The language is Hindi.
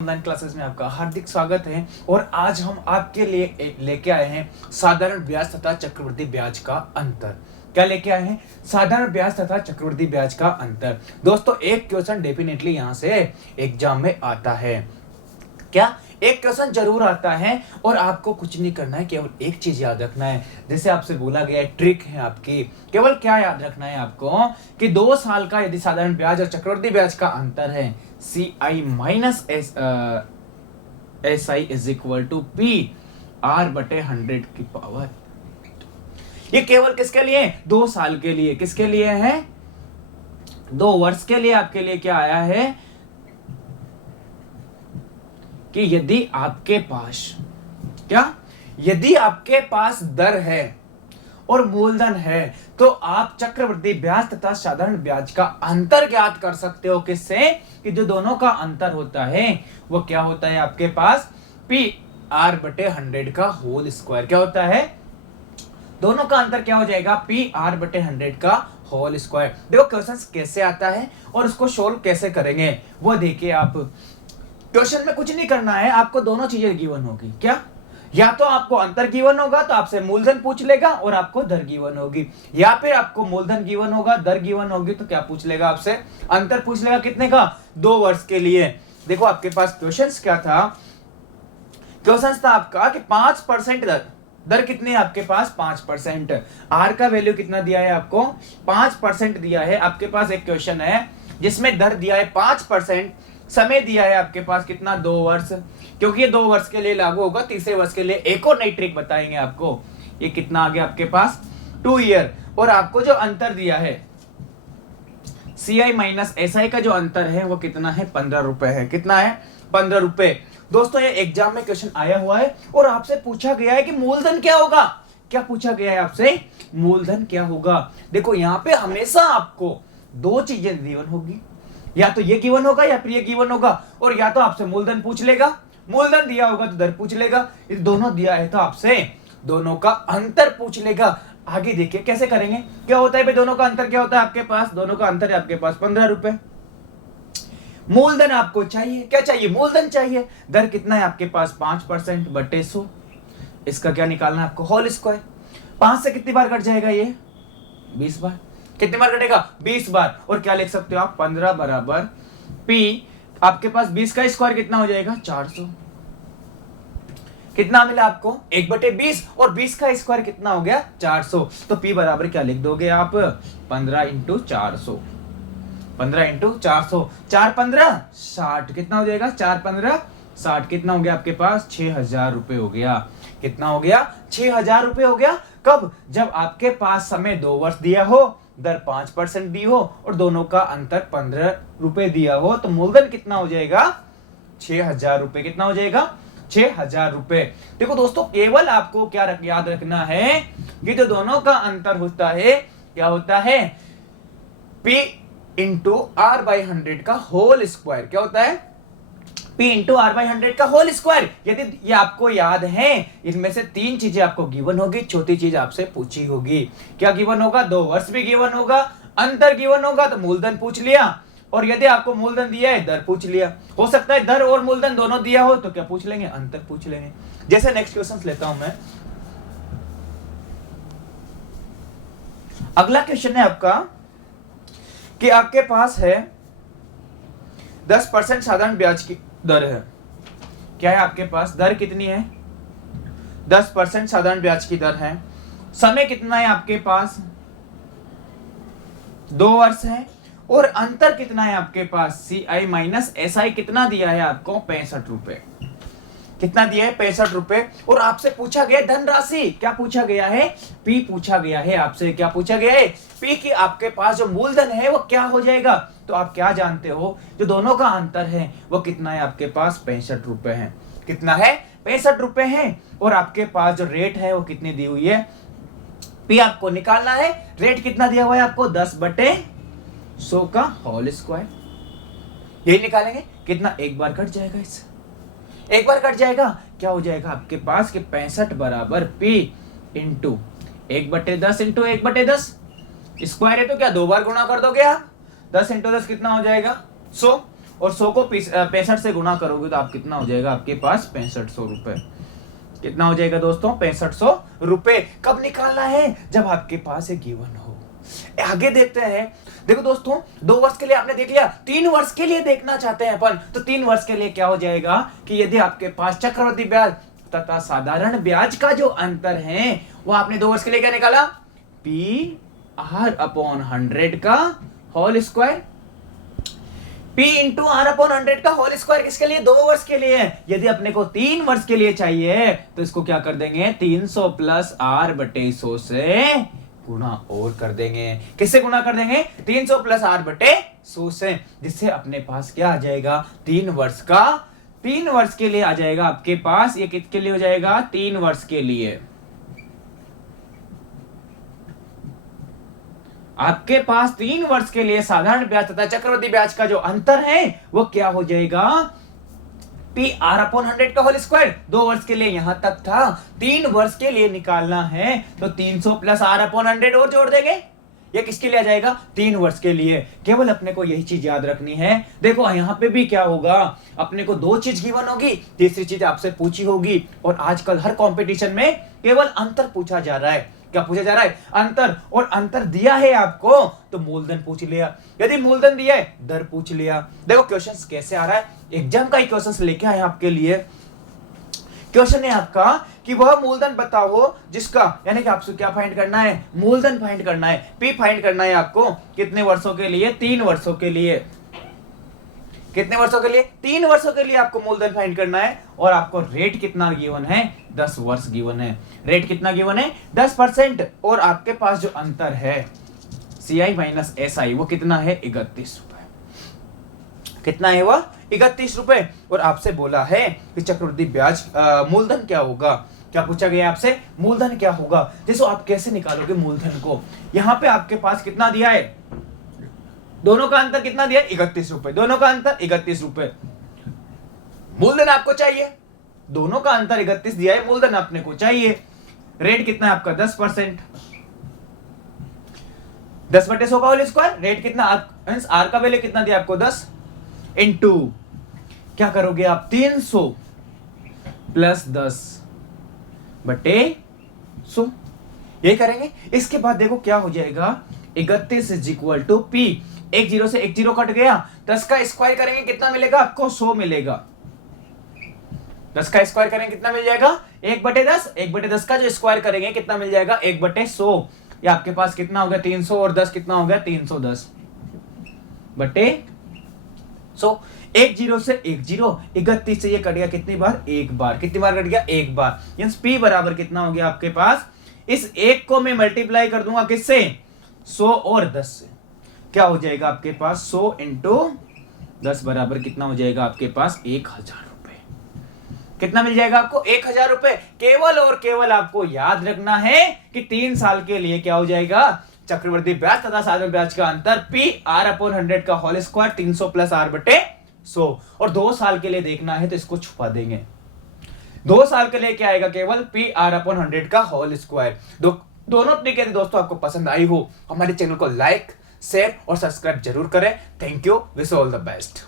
ऑनलाइन क्लासेस में आपका हार्दिक स्वागत है। और आज हम आपके लिए लेके आए हैं साधारण ब्याज तथा चक्रवृद्धि ब्याज का अंतर। क्या लेके आए हैं? साधारण ब्याज तथा चक्रवृद्धि ब्याज का अंतर। दोस्तों, एक क्वेश्चन डेफिनेटली यहां से एग्जाम में आता है। क्या एक क्वेश्चन जरूर आता है और आपको कुछ नहीं करना है, केवल एक चीज याद रखना है। जैसे आपसे बोला गया है, ट्रिक है आपकी, केवल क्या याद रखना है आपको कि 2 साल का यदि साधारण ब्याज और चक्रवृद्धि ब्याज का अंतर है CI minus SI is equal to PR/100 की पावर। ये केवल किसके लिए? 2 साल के लिए। किसके लिए है? 2 वर्ष के लिए आपके लिए क्या आया है कि यदि आपके पास दर है और मूलधन है तो आप चक्रवृद्धि ब्याज तथा साधारण ब्याज का अंतर ज्ञात कर सकते हो। किससे? कि जो दोनों का अंतर होता है वो क्या होता है आपके पास? PR/100 का होल स्क्वायर। क्या होता है? दोनों का अंतर क्या हो जाएगा? PR/100 का होल स्क्वायर। देखो क्वेश्चन कैसे आता है और उसको सोल्व कैसे करेंगे वो देखिए आप। क्वेश्चन में कुछ नहीं करना है, आपको दोनों चीजें गिवन होगी। क्या? या तो आपको अंतर गिवन होगा तो आपसे मूलधन पूछ लेगा और आपको दर गिवन होगी, या फिर आपको मूलधन गिवन होगा, दर गिवन होगी तो क्या पूछ लेगा आपसे? अंतर पूछ लेगा। कितने का? 2 वर्ष के लिए। देखो आपके पास क्वेश्चंस क्या था? क्वेश्चंस था आपका कि 5% दर कितनी है आपके पास? 5%। आर का वैल्यू कितना दिया है आपको? 5% दिया है। आपके पास एक क्वेश्चन है जिसमें दर दिया है 5%, समय दिया है आपके पास कितना? 2 वर्ष। क्योंकि ये 2 वर्ष के लिए लागू होगा, तीसरे वर्ष के लिए एक और नई ट्रिक बताएंगे आपको। ये कितना आ गया आपके पास? 2 ईयर। और आपको जो अंतर दिया है CI माइनस SI का जो अंतर है वो कितना है? 15 रुपए है। कितना है? 15 रुपए। दोस्तों, ये एग्जाम में क्वेश्चन आया हुआ है और आपसे पूछा गया है कि मूलधन क्या होगा। क्या पूछा गया है आपसे? मूलधन क्या होगा। देखो यहाँ पे हमेशा आपको 2 चीजें गिवन होगी, या तो ये गिवन होगा या फिर ये गिवन होगा, और या तो आपसे मूलधन पूछ लेगा, मूलधन दिया होगा तो दर पूछ लेगा, ये दोनों दिया है तो आपसे दोनों का अंतर पूछ लेगा। आगे देखिए कैसे करेंगे। क्या होता है भाई? दोनों का अंतर क्या होता है आपके पास? दोनों का अंतर है आपके पास 15 रुपए। मूलधन आपको चाहिए। क्या चाहिए? मूलधन चाहिए। दर कितना है आपके पास? 5% बटे 100। इसका क्या निकालना है आपको? Whole square. 5 से कितनी बार कट जाएगा ये? 20 बार। कितनी बार कटेगा? 20 बार। और क्या लिख सकते हो आप? 15 बराबर P, आपके पास 20 का स्क्वायर कितना हो जाएगा? 400। कितना मिला आपको? 1/20, और 20 का स्क्वायर कितना हो गया? 400। तो P बराबर क्या लिख दोगे आप? 15 × 400। 15 × 400। 4×15 60। कितना हो जाएगा? 4×15 60। कितना हो गया आपके पास? 6000 रुपए हो गया। कितना हो गया? 6000 रुपए हो गया। कब? जब आपके पास समय 2 वर्ष दिया हो, दर 5% दी हो और दोनों का अंतर 15 रुपए दिया हो, तो मूलधन कितना हो जाएगा? 6000 रुपए। कितना हो जाएगा? 6000 रुपए। देखो दोस्तों, केवल आपको क्या याद रखना है कि जो दोनों का अंतर होता है क्या होता है? P × R/100 का होल स्क्वायर। क्या होता है? P × R/100 का होल स्क्वायर। यदि ये आपको याद है, इनमें से 3 चीजें आपको गिवन होगी, चौथी चीज आपसे पूछी होगी। क्या गिवन होगा? 2 वर्ष भी गिवन होगा, अंतर गिवन होगा तो मूलधन पूछ लिया, और यदि आपको मूलधन दिया है दर पूछ लिया। हो सकता है दर और मूलधन दोनों दिया हो तो क्या पूछ लेंगे? अंतर पूछ लेंगे। जैसे नेक्स्ट क्वेश्चन लेता हूं मैं। अगला क्वेश्चन है आपका कि आपके पास है 10% साधारण ब्याज की दर है। क्या है आपके पास? दर कितनी है? 10% साधारण ब्याज की दर है। समय कितना है आपके पास? 2 वर्ष है। और अंतर कितना है आपके पास? CI माइनस SI कितना दिया है आपको? 65 रुपए। कितना दिया है? 65 रुपए। और आपसे पूछा गया धनराशि। क्या पूछा गया है? P पूछा गया है आपसे। क्या पूछा गया है? P की आपके पास जो मूलधन है वो क्या हो जाएगा? तो आप क्या जानते हो? जो दोनों का अंतर है वो कितना है आपके पास? 65 रुपए है। कितना है? 65 रुपए है। और आपके पास जो रेट है वो कितनी दी हुई है? P आपको निकालना है। रेट कितना दिया हुआ है आपको? 10/100 का होल स्क्वायर। यही निकालेंगे। कितना? एक बार कट जाएगा, इससे एक बार कट जाएगा। क्या हो जाएगा आपके पास कि 65 बराबर P × 1/10 × 1/10 स्क्वायर है तो क्या 2 बार गुणा कर दोगे आप? 10 × 10 कितना हो जाएगा? 100। और 100 को 65 से गुना करोगे तो आप कितना हो जाएगा आपके पास 6500 रुपए। कितना हो जाएगा दोस्तों 6500 रुपए। कब निकालना है? जब आपके पास एक गिवन हो। आगे देखते हैं। देखो दोस्तों 2 वर्ष के लिए आपने देख लिया, 3 वर्ष के लिए देखना चाहते हैं अपन, तो 3 वर्ष के लिए क्या हो जाएगा कि यदि आपके पास चक्रवृद्धि ब्याज तथा साधारण ब्याज का जो अंतर है वो आपने 2 वर्ष के लिए क्या निकाला, PR/100 का whole square. P into R/100 का होल स्क्वायर किसके लिए? 2 वर्ष के लिए। यदि अपने को 3 वर्ष के लिए चाहिए तो इसको क्या कर देंगे 300 प्लस R/100 से गुणा और कर देंगे। किससे गुणा कर देंगे? 300 प्लस R/100 से, जिससे अपने पास क्या आ जाएगा 3 वर्ष का। 3 वर्ष के लिए आ जाएगा आपके पास, ये किसके लिए हो जाएगा 3 वर्ष के लिए। आपके पास 3 वर्ष के लिए साधारण ब्याज तथा चक्रवृद्धि ब्याज का जो अंतर है वो क्या हो जाएगा PR/100 का होल स्क्वायर। 2 वर्ष के लिए यहां तक था, 3 वर्ष के लिए निकालना है तो 300 प्लस R/100 और जोड़ देंगे। ये किसके लिए आ जाएगा 3 वर्ष के लिए। केवल अपने को यही चीज याद रखनी है। देखो यहां पे भी क्या होगा, अपने को 2 चीज गिवन होगी, तीसरी चीज आपसे पूछी होगी। और आजकल हर कंपटीशन में केवल अंतर पूछा जा रहा है। क्या पूछा जा रहा है? अंतर। और अंतर दिया है आपको तो मूलधन पूछ लिया, यदि मूलधन दिया है दर पूछ लिया। देखो क्वेश्चंस कैसे आ रहा है, एग्जाम का ही क्वेश्चंस लेके आए आपके लिए। क्वेश्चन है आपका कि वह मूलधन बताओ जिसका, यानी कि आपसे क्या फाइंड करना है, मूलधन फाइंड करना है, पी फाइंड करना है आपको। कितने वर्षों के लिए? 3 वर्षों के लिए। कितने वर्षों के लिए? 3 वर्षों के लिए आपको मूलधन फाइंड करना है। और आपको रेट कितना गिवन है? 10 वर्ष गिवन है। रेट कितना गिवन है? 10%। और आपके पास जो अंतर है CI माइनस SI वो कितना है? 31 रुपए। कितना है वह? 31 रुपए। और आपसे बोला है कि चक्रवृद्धि ब्याज मूलधन क्या होगा। क्या पूछा गया आपसे? मूलधन क्या होगा। जैसे आप कैसे निकालोगे मूलधन को? यहां पे आपके पास कितना दिया है, दोनों का अंतर कितना दिया? 31 रुपए। दोनों का अंतर 31 रुपए। मूलधन आपको चाहिए, दोनों का अंतर 31 दिया है, मूलधन अपने को चाहिए। रेट कितना है आपका? 10%। 10/100 का होल स्क्वायर। रेट कितना? आर का वैल्यू कितना दिया आपको? 10 इंटू क्या करोगे आप? 300 प्लस 10/100 ये करेंगे। इसके बाद देखो क्या हो जाएगा, 31 इज इक्वल टू P। एक 0 से एक 0 कट गया, 10 का स्क्वायर करेंगे कितना मिलेगा आपको? 100 मिलेगा। 10 का स्क्वायर करेंगे कितना मिल जाएगा? 1/10। 1/10 का जो स्क्वायर करेंगे कितना मिल जाएगा? 1/100। ये आपके पास कितना हो गया? 300 और 10 कितना हो गया? 310/100। एक 0 से एक 0, 31 से ये कट गया कितनी बार? एक बार। कितनी बार कट गया? एक बार। मींस P बराबर कितना हो गया आपके पास? इस एक को मैं मल्टीप्लाई कर दूंगा किससे? 100 और 10 से। क्या हो जाएगा आपके पास? 100 इंटू 10 बराबर कितना हो जाएगा आपके पास? 1000 रुपए। कितना मिल जाएगा आपको? 1000 रुपए। केवल और केवल आपको याद रखना है कि 3 साल के लिए क्या हो जाएगा, चक्रवृद्धि ब्याज तथा साधारण ब्याज का अंतर PR/100 का होल स्क्वायर 300 प्लस R/100। और 2 साल के लिए देखना है तो इसको छुपा देंगे। 2 साल के लिए क्या आएगा? केवल PR/100 का होल स्क्वायर। दोनों तरीके से दोस्तों आपको पसंद आई हो, हमारे चैनल को लाइक, शेयर और सब्सक्राइब जरूर करें। Thank you, wish all the best.